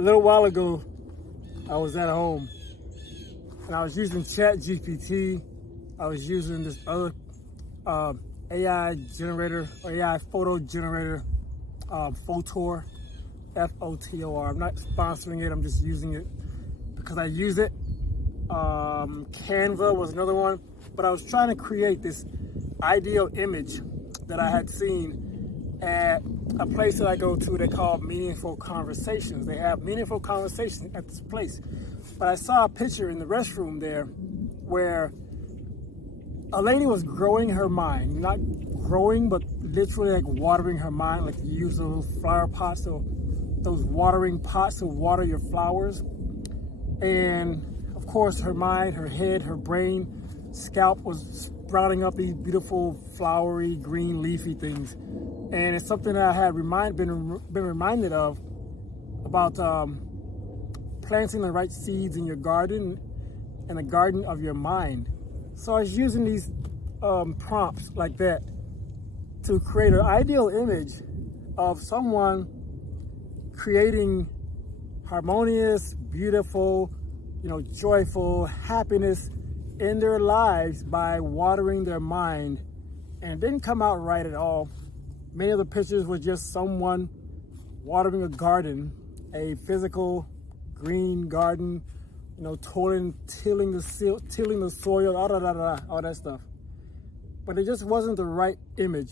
A little while ago, I was at home and I was using ChatGPT. I was using this other AI generator, or AI photo generator, Photor, F-O-T-O-R. I'm not sponsoring it, I'm just using it because I use it. Canva was another one, but I was trying to create this ideal image that I had seen at a place that I go to. They call Meaningful Conversations. They have meaningful conversations at this place. But I saw a picture in the restroom there where a lady was growing her mind. Not growing, but literally like watering her mind. Like you use those flower pots, so those watering pots to water your flowers. And of course, her mind, her head, her brain, scalp was sprouting up these beautiful, flowery, green, leafy things. And it's something that I had been reminded of about planting the right seeds in your garden and the garden of your mind. So I was using these prompts like that to create an ideal image of someone creating harmonious, beautiful, joyful happiness in their lives by watering their mind. And it didn't come out right at all. Many of the pictures were just someone watering a garden, a physical green garden, tilling the soil, all that stuff. But it just wasn't the right image.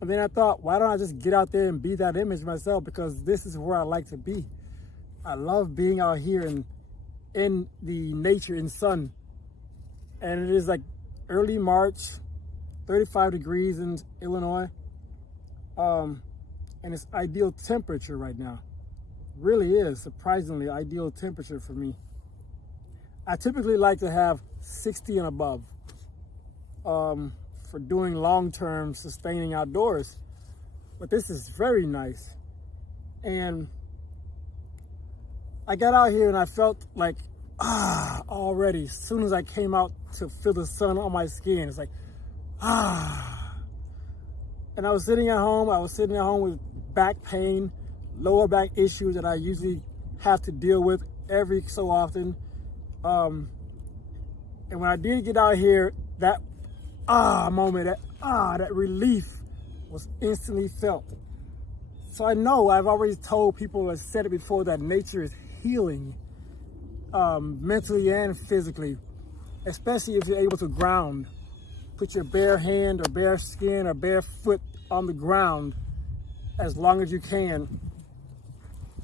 And then I thought, why don't I just get out there and be that image myself? Because this is where I like to be. I love being out here in the nature, in sun. And it is like early March, 35 degrees in Illinois. And it's ideal temperature right now. Really is surprisingly ideal temperature for me. I typically like to have 60 and above for doing long-term sustaining outdoors. But this is very nice. And I got out here and I felt like, already, as soon as I came out to feel the sun on my skin, it's like, And I was sitting at home with back pain, lower back issues that I usually have to deal with every so often. And when I did get out here, that moment, that relief was instantly felt. So I know I've already told people, I've said it before, that nature is healing, mentally and physically, especially if you're able to ground. Put your bare hand or bare skin or bare foot on the ground as long as you can.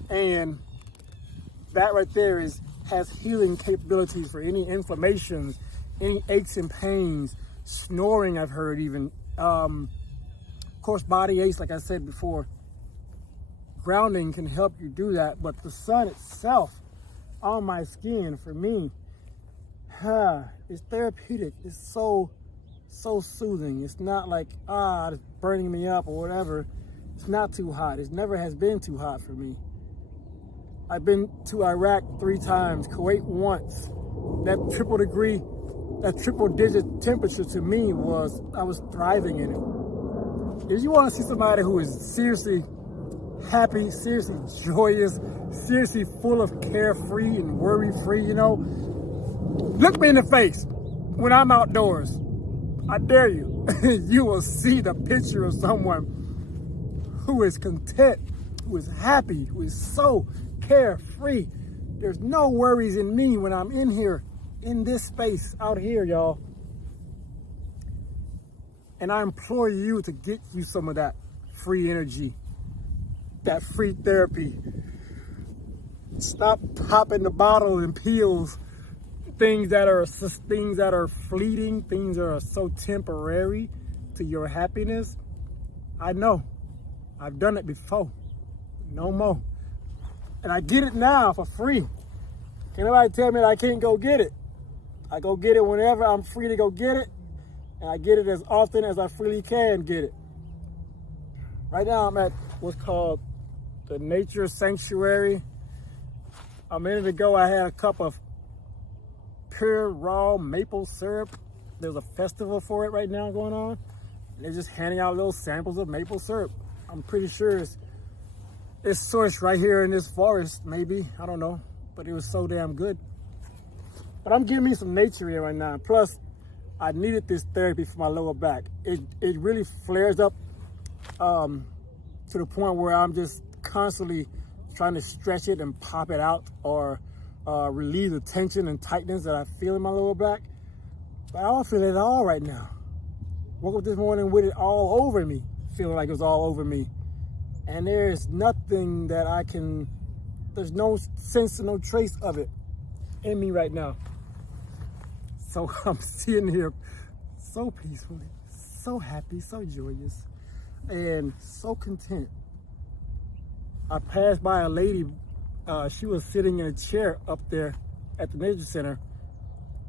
And that right there has healing capabilities for any inflammations, any aches and pains, snoring I've heard even. Of course, body aches, like I said before. Grounding can help you do that, but the sun itself on my skin, for me, it's therapeutic. It's so soothing. It's not like, it's burning me up or whatever. It's not too hot. It never has been too hot for me. I've been to Iraq 3 times, Kuwait once. That triple digit temperature to me I was thriving in it. If you want to see somebody who is seriously happy, seriously joyous, seriously full of carefree and worry-free, look me in the face when I'm outdoors. I dare you. You will see the picture of someone who is content, who is happy, who is so carefree. There's no worries in me when I'm in here, in this space out here, y'all. And I implore you to get you some of that free energy, that free therapy. Stop popping the bottle and pills, things that are fleeting, things that are so temporary to your happiness. I know, I've done it before, no more. And I get it now for free. Can't nobody tell me that I can't go get it. I go get it whenever I'm free to go get it, and I get it as often as I freely can get it. Right now I'm at what's called the Nature Sanctuary. A minute ago I had a cup of pure raw maple syrup. There's a festival for it right now going on. And they're just handing out little samples of maple syrup. I'm pretty sure it's sourced right here in this forest, maybe. I don't know. But it was so damn good. But I'm getting me some nature here right now. Plus, I needed this therapy for my lower back. It really flares up to the point where I'm just constantly trying to stretch it and pop it out or relieve the tension and tightness that I feel in my lower back. But I don't feel it at all right now. Woke up this morning with it all over me, feeling like it was all over me. And there's nothing that there's no sense or no trace of it in me right now. So I'm sitting here so peacefully, so happy, so joyous, and so content. I passed by a lady, she was sitting in a chair up there at the nature center.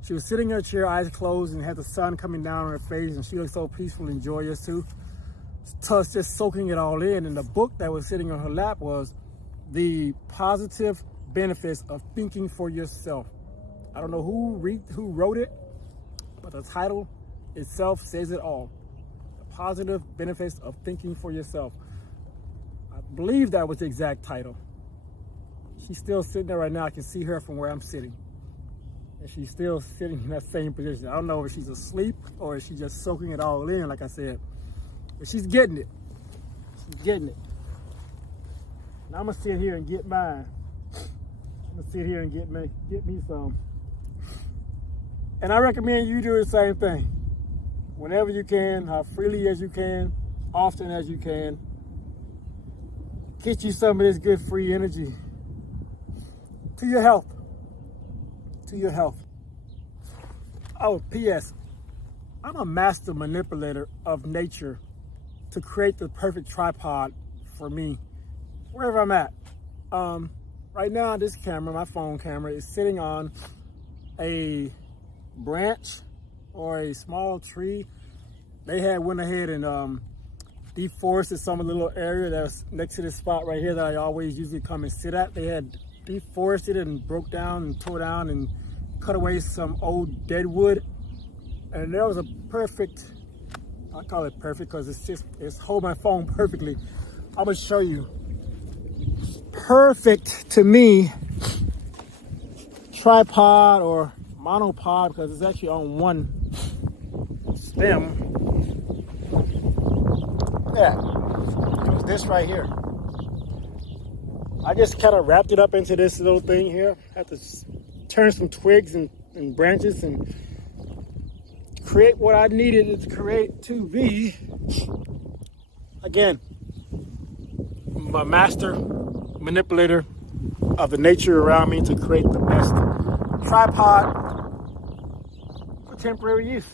She was sitting in her chair, eyes closed, and had the sun coming down on her face, and she looked so peaceful and joyous too. Just soaking it all in. And the book that was sitting on her lap was The Positive Benefits of Thinking for Yourself. I don't know who wrote it, but the title itself says it all. The Positive Benefits of Thinking for Yourself. I believe that was the exact title. She's still sitting there right now. I can see her from where I'm sitting. And she's still sitting in that same position. I don't know if she's asleep or if she's just soaking it all in, like I said. But she's getting it. She's getting it. And I'm gonna sit here and get mine. I'm gonna sit here and get me some. And I recommend you do the same thing. Whenever you can, how freely as you can, often as you can. Get you some of this good free energy. To your health. To your health. Oh, P.S. I'm a master manipulator of nature to create the perfect tripod for me, wherever I'm at. Right now, this camera, my phone camera, is sitting on a branch or a small tree. They went ahead and deforested some of the little area that's next to this spot right here that I always usually come and sit at. They had deforested it and broke down and tore down and cut away some old dead wood. And there was a perfect, I call it perfect because it's holding my phone perfectly. I'm gonna show you. Perfect to me tripod or monopod because it's actually on one stem. Yeah, it was this right here. I just kind of wrapped it up into this little thing here. I had to turn some twigs and branches and create what I needed it to create to be, again, my master manipulator of the nature around me to create the best tripod for temporary use.